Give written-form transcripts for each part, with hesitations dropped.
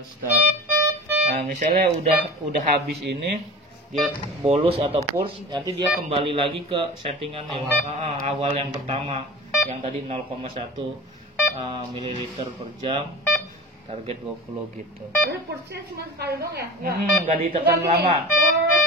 Start. Nah, misalnya udah habis ini, dia bolus atau push, nanti dia kembali lagi ke settingan yang awal yang pertama, yang tadi 0,1 ml per jam, target 20 gitu. Ini pushnya cuma sekali dong ya? Nggak ditekan lama.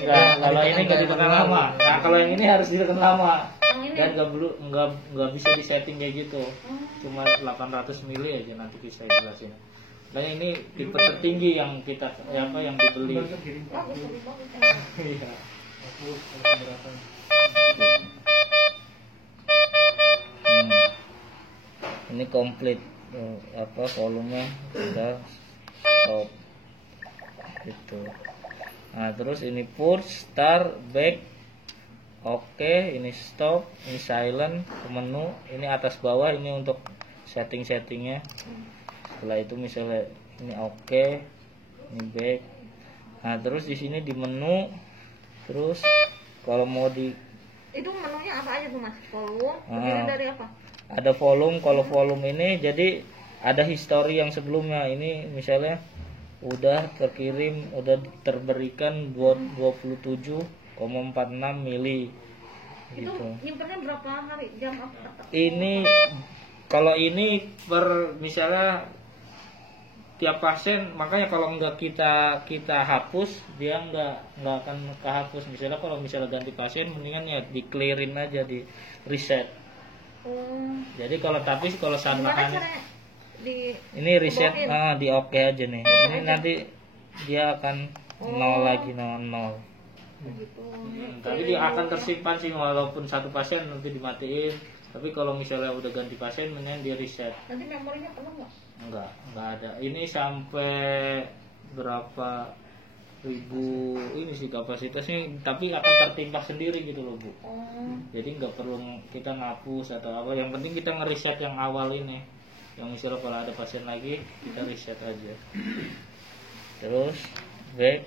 Enggak, kalau ini nggak ditekan lama. Nah, kalau yang ini harus ditekan lama. Dan nggak bisa disetting kayak gitu. Cuma 800 ml aja, nanti bisa jelasin. Dan ini tipe tertinggi yang kita yang dibeli. Iya. Ini komplit volume udah stop gitu. Nah, terus ini push, start, back, oke, ini stop, ini silent, ke menu, ini atas bawah, ini untuk settingnya. Setelah itu misalnya ini oke, ini back. Nah, terus di sini di menu, terus kalau mau di itu menunya apa aja tuh Mas? Volume, terdiri dari apa? Ada volume. Kalau volume ini jadi ada history yang sebelumnya. Ini misalnya udah terkirim, udah terberikan 27,46 mili gitu. Itu nyimpennya berapa hari, jam apa? Ini kalau ini per misalnya tiap pasien, makanya kalau nggak kita hapus, dia nggak akan kehapus. Misalnya kalau ganti pasien, mendingan ya di clearin aja, di reset. Jadi kalau saat makan ini reset, di oke aja nih. Ini nanti dia akan nol lagi, nol. Tapi dia akan tersimpan sih, walaupun satu pasien nanti dimatiin. Tapi kalau misalnya udah ganti pasien, mendingan di reset. Nanti memorinya penuh nggak? Enggak ada. Ini sampai berapa ribu ini sih kapasitasnya, tapi akan tertimpa sendiri gitu loh Bu. Jadi nggak perlu kita ngapus atau apa. Yang penting kita ngeriset yang awal ini. Yang misalnya kalau ada pasien lagi, kita reset aja. Terus back.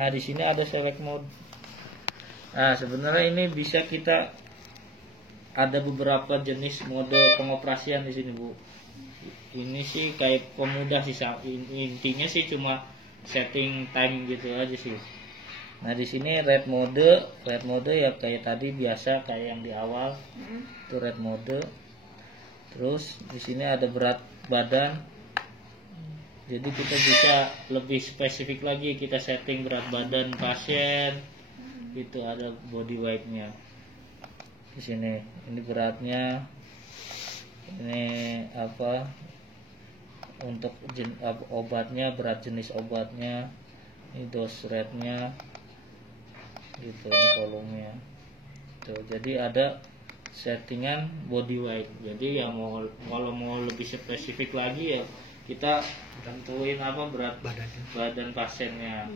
Nah, di sini ada select mode. Nah, sebenarnya ini bisa kita ada beberapa jenis mode pengoperasian di sini Bu. Ini sih kayak pemudah sih, intinya sih cuma setting time gitu aja sih. Nah, di sini red mode ya kayak tadi biasa, kayak yang di awal itu red mode. Terus di sini ada berat badan. Jadi kita bisa lebih spesifik lagi, kita setting berat badan pasien. Itu ada body weight-nya. Di sini ini beratnya, ini untuk obatnya, berat jenis obatnya, ini dose rate-nya gitu, ini volumenya tuh. Jadi ada settingan body weight. Jadi yang kalau mau lebih spesifik lagi ya kita tentuin berat badan pasiennya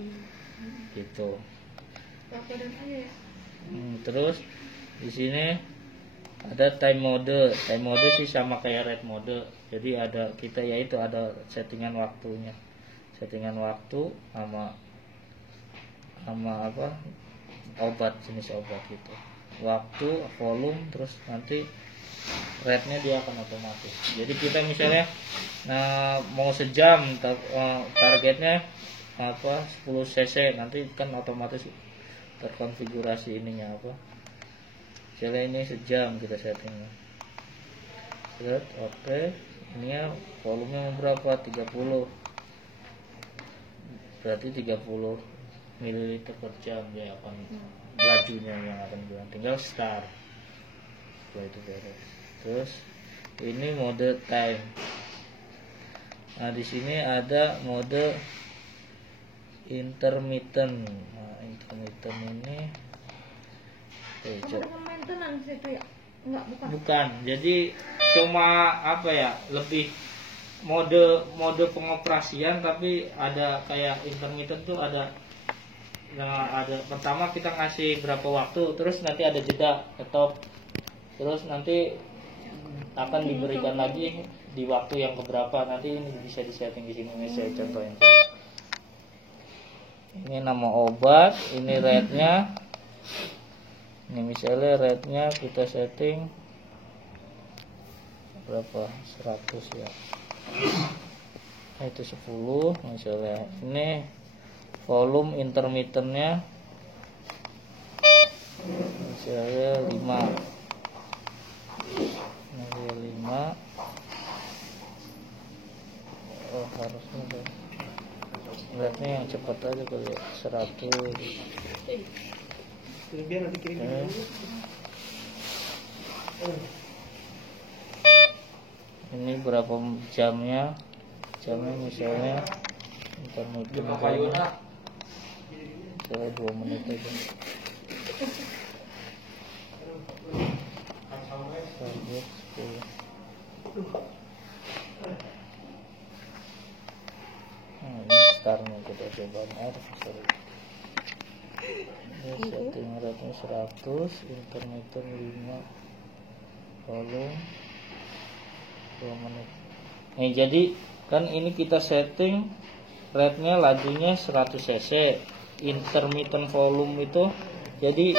gitu. Terus di sini ada time mode sih sama kayak red mode. Jadi ada kita yaitu ada settingan waktunya, settingan waktu sama obat, jenis obat gitu, waktu, volume, terus nanti rate-nya dia akan otomatis. Jadi kita misalnya mau sejam, targetnya 10 cc, nanti kan otomatis terkonfigurasi ininya misalnya ini sejam kita settingnya. Oke. Ini ya volumenya berapa? 30. Berarti 30 ml per jam dia akan lajunya yang akan bilang. Tinggal start. Setelah itu beres. Terus ini mode time. Nah, di sini ada mode intermittent. Nah, intermittent ini maintenance itu ya? Enggak, bukan. Jadi cuma lebih mode pengoperasian, tapi ada kayak intermittent tuh ada pertama kita ngasih berapa waktu, terus nanti ada jeda stop, terus nanti akan diberikan lagi di waktu yang keberapa. Nanti ini bisa disetting di sini. Ini saya contohin. Ini nama obat, ini rate-nya. Ini misalnya rate-nya kita setting berapa? 100 ya. itu 10 misalnya. Ini volume intermittennya misalnya 5. Ini 5. Oh harusnya deh. Lihatnya yang cepat aja kali ya. 100. Ini berapa jamnya? Jamnya misalnya intermittent misalnya 2 menit aja. Target 10. Nah, ini startnya kita coba sorry. Ini setting rate-nya 100, intermittent 5, volume 2 menit. Nih jadi kan ini kita setting rate-nya lajunya 100 cc, intermittent volume itu jadi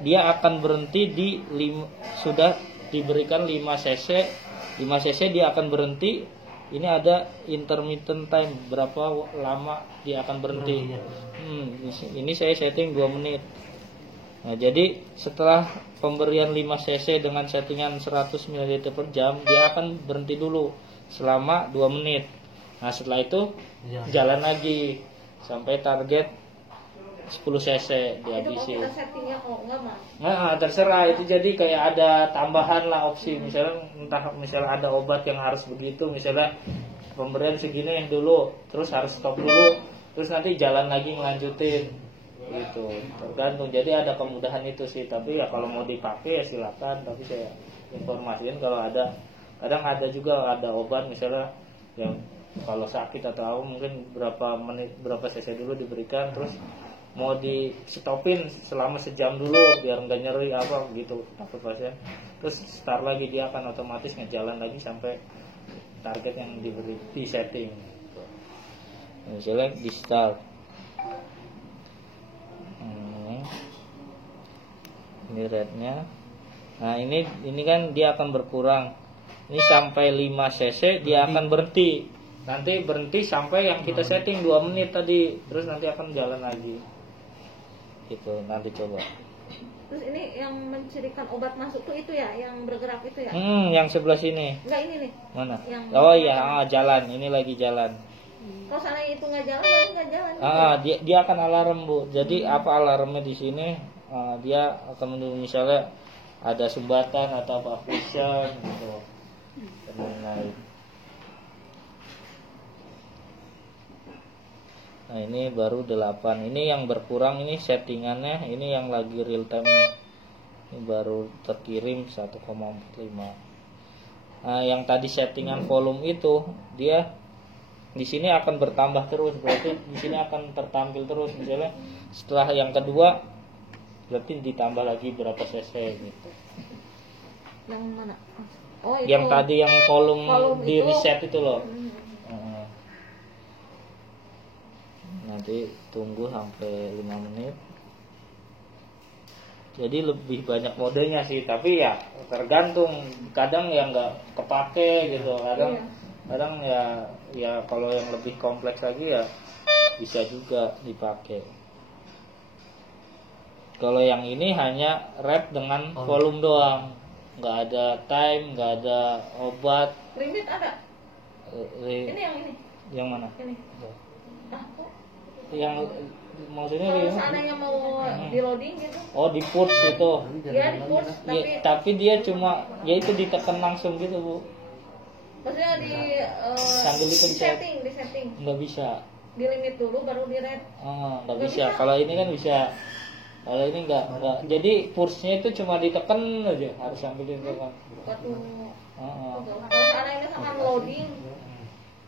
dia akan berhenti di 5, sudah diberikan 5 cc dia akan berhenti. Ini ada intermittent time, berapa lama dia akan berhenti. Ini saya setting 2 menit. Nah, jadi setelah pemberian 5 cc dengan settingan 100 ml per jam, dia akan berhenti dulu selama 2 menit. Nah, setelah itu jalan lagi sampai target 10 cc dihabisi. Itu kita settingnya kok enggak, Mas? Nah, terserah itu, jadi kayak ada tambahan lah opsi, misalnya entah misalnya ada obat yang harus begitu, misalnya pemberian segini yang dulu, terus harus stop dulu, terus nanti jalan lagi ngelanjutin gitu, tergantung. Jadi ada kemudahan itu sih, tapi ya kalau mau dipakai ya silakan, tapi saya informasiin kalau ada, kadang ada juga ada obat misalnya yang kalau sakit atau mungkin berapa menit berapa cc dulu diberikan, terus mau di stopin selama sejam dulu biar nggak nyeri apa gitu takut pasien, terus start lagi dia akan otomatis ngejalan lagi sampai target yang diberi di setting. Misalnya di start ini rate-nya. Nah ini kan dia akan berkurang, ini sampai 5 cc dia akan berhenti, nanti berhenti sampai yang kita setting 2 menit tadi, terus nanti akan jalan lagi gitu. Nanti coba. Terus ini yang mencirikan obat masuk tuh itu ya, yang bergerak itu ya? Yang sebelah sini. Enggak, ini nih. Mana? Yang oh iya, jalan. Ini lagi jalan. Kalau sana itu nggak jalan, berarti nggak jalan. Dia akan alarm, Bu. Jadi apa alarmnya di sini? Dia akan menunggu misalnya ada sumbatan atau apa fusion gitu. Nah ini baru 8. Ini yang berkurang, ini settingannya, ini yang lagi real time. Ini baru terkirim 1,45. Nah yang tadi settingan volume itu dia di sini akan bertambah terus, berarti di sini akan tertampil terus. Misalnya setelah yang kedua berarti ditambah lagi berapa cc gitu. Yang mana? Oh, itu. Yang tadi yang volume di itu. reset itu loh. Nanti tunggu sampai 5 menit. Jadi lebih banyak modenya sih, tapi ya tergantung, kadang ya nggak kepake gitu, kadang ya kalau yang lebih kompleks lagi ya bisa juga dipakai. Kalau yang ini hanya rep dengan volume doang, nggak ada time, nggak ada obat. Limit ada? Ini yang ini? Yang mana? Ini. Yang maksudnya kalau seandainya mau di loading gitu? Oh, di push itu. Iya, di push, tapi dia cuma ya itu ditekan langsung gitu, Bu. Maksudnya sambil itu di setting. Nggak bisa. Di limit dulu baru di red. Nggak bisa. Kalau ini kan bisa. Kalau ini nggak. Jadi pushnya itu cuma ditekan aja, harus sambil ditekan. Kalau seandainya misalkan loading,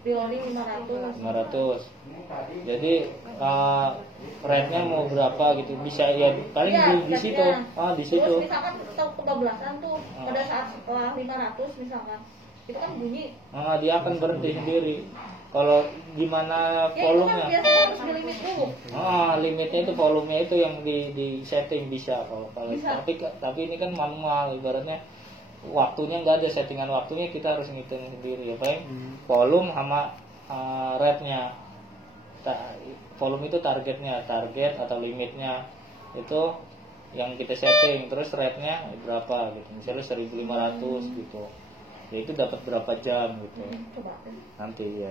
di loading 500. Jadi rate-nya mau berapa gitu, bisa ya paling di situ. Di situ. Terus misalkan tahu kebablasan tuh pada saat setelah 500 misalkan, itu kan bunyi. Dia akan berhenti sendiri. Kalau gimana volumenya? Itu kan biasanya harus di limit dulu. Limitnya itu volumenya itu yang di setting bisa kalau bisa. Tapi ini kan manual, ibaratnya waktunya nggak ada settingan waktunya, kita harus ngitung sendiri ya, paling volume sama rate-nya. Volume itu target atau limitnya itu yang kita setting, terus rate-nya berapa gitu, misalnya 1.500 gitu ya, itu dapat berapa jam gitu. Nanti ya